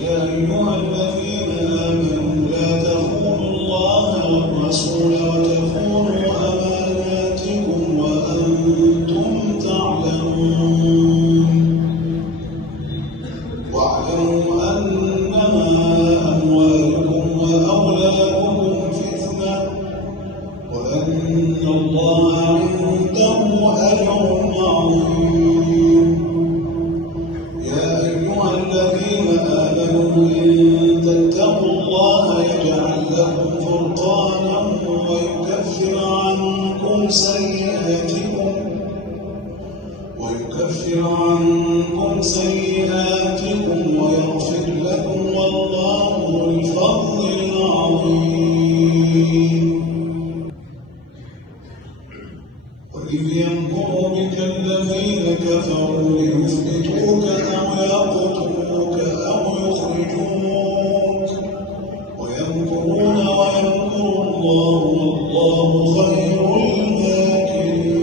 يا أيها الذين آمنوا لا تخونوا الله والرسول وتخونوا أماناتكم وأنتم تعلمون واعلموا أنما أموالكم وأولادكم فتنة وأن الله عنده أجر عظيم. يا أيها الذين آمنوا إن تتقوا الله يجعل لكم فرقانا ويكفر عنكم سيئاتكم ويغفر لكم والله ذو الفضل العظيم. وإذ يمكر بك الذين كفروا ليثبتوك أو يقتلوك أو يخرجوك ويمكرون ويمكر الله والله خير الماكرين.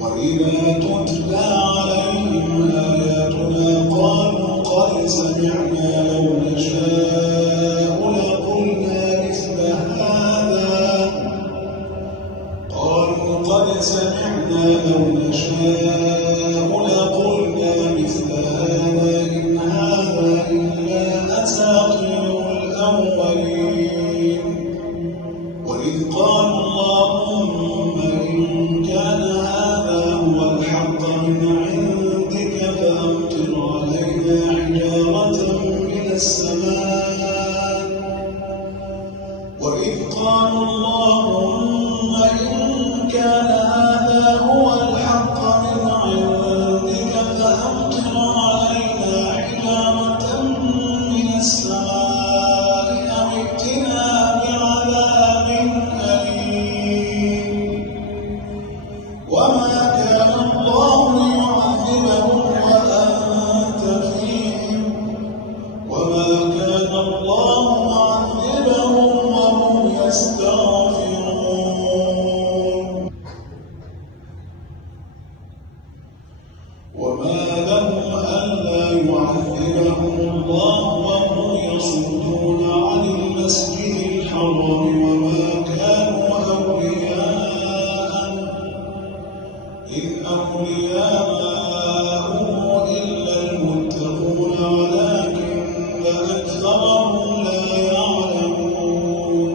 وإذا تتلى عليهم آياتنا قالوا قد سمعنا لو نشاء لقلنا مثل هذا إن هذا إلا أساطير الأولين. وإذ قالوا اللهم إن كان هذا هو الحق من عندك فأمطر علينا حجارة من السماء. وإذ قالوا اللهم إن كان هذا هو الحق من عندك فأمطر علينا حجارة من السماء أو ائتنا بعذاب أليم. وما كان الله ليعذبهم وأنت فيهم وما كان الله معذبهم وهم يستغفرون. وما لهم ألا يعذبهم الله وهم يصدون عن المسجد الحرام وما كانوا أولياءه إذ أولياؤه إلا المتقون ولكن أكثرهم لا يعلمون.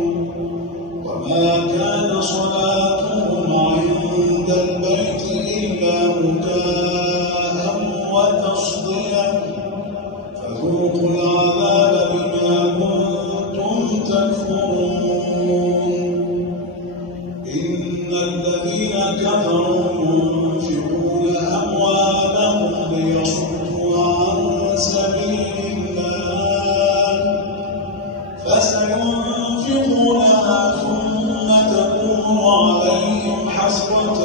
وما كان صلاتهم عند البيت إلا مكاء وتصدية فذوقوا العذاب بما كنتم تكفرون. إن الذين كفروا ينفقون أموالهم ليصدوا عن سبيل الله فسينفقونها ثم تكون عليهم حسرة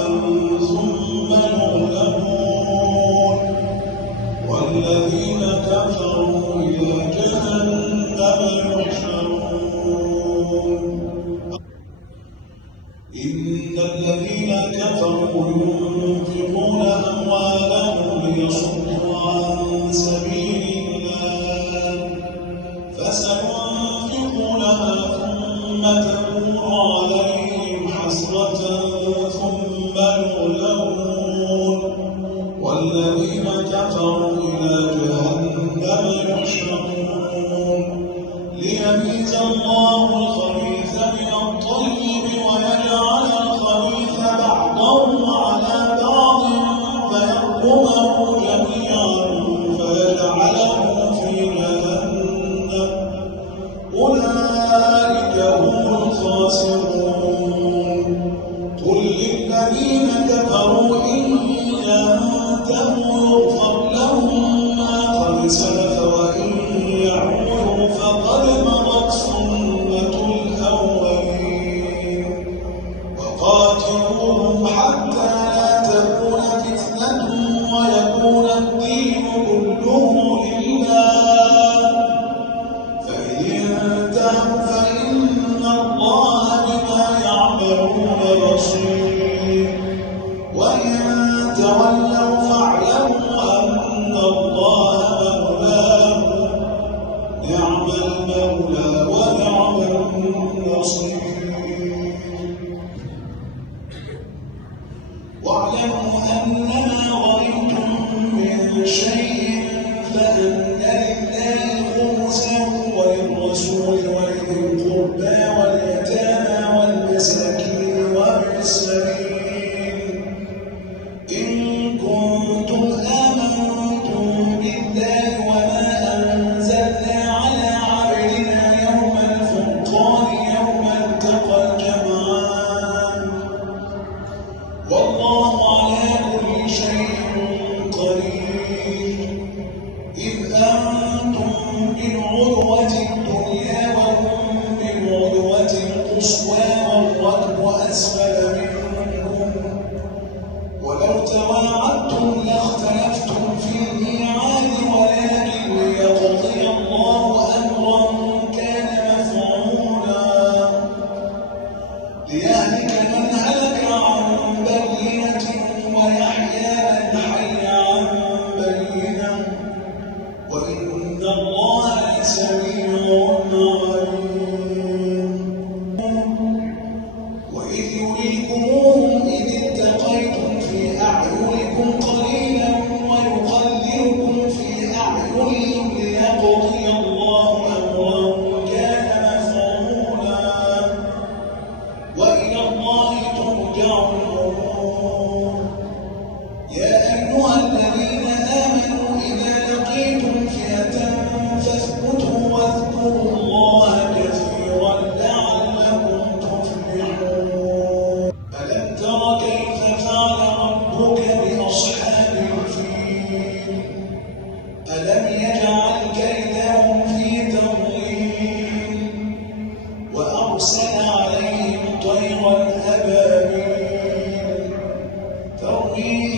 ثم يغلبون والذين كفروا إلى جهنم يحشرون. إن الذين كفروا ينفقون أموالهم ليصدوا عن سبيل الله فسينفقونها ثم تكون عليهم حسرة ثم يغلبون والذين كفروا إلى جهنم يحشرون. ليميز الله الخبيث من الطيب ويجعل الخبيث بعضه على بعض فيركمه جميعا فيجعله في جهنم أولئك هم الخاسرون. قل للذين كفروا إن ينتهوا يغفر لهم ما قد سلف وإن يعودوا فقد مضت سنة الأولين. وقاتلوهم حتى لا تكون فتنة ويكون الدين كله لله فإن انتهوا فإن الله بما يعملون بصير وإن تولوا فاعلموا أن الله أنتم بالعدوة الدنيا وهم بالعدوة القصوى والركب أسفل منكم ولو تواعدتم لاختلفتم في الميعاد ولكن ليقضي الله أمرا كان مفعولا ليهلك من هلك عن بينة ويحيى من حي عن بينة وإن الله لسميع عليم وإذ يريكموهم إذ التقيتم في أعينكم قليلا ويقللكم في أعينهم ليقضي الله أمرا كان مفعولا وإلى الله ترجع الأمور يا أيها الذين آمنوا إذا لقيتم فئة فاثبتوا واذكروا الله كثيرا لعلكم تفلحون ألم تر كيف فعل ربك بأصحاب الفيل ألم يجعل كيدهم في تضليل وأرسل عليهم طيرا أبابيل ترميهم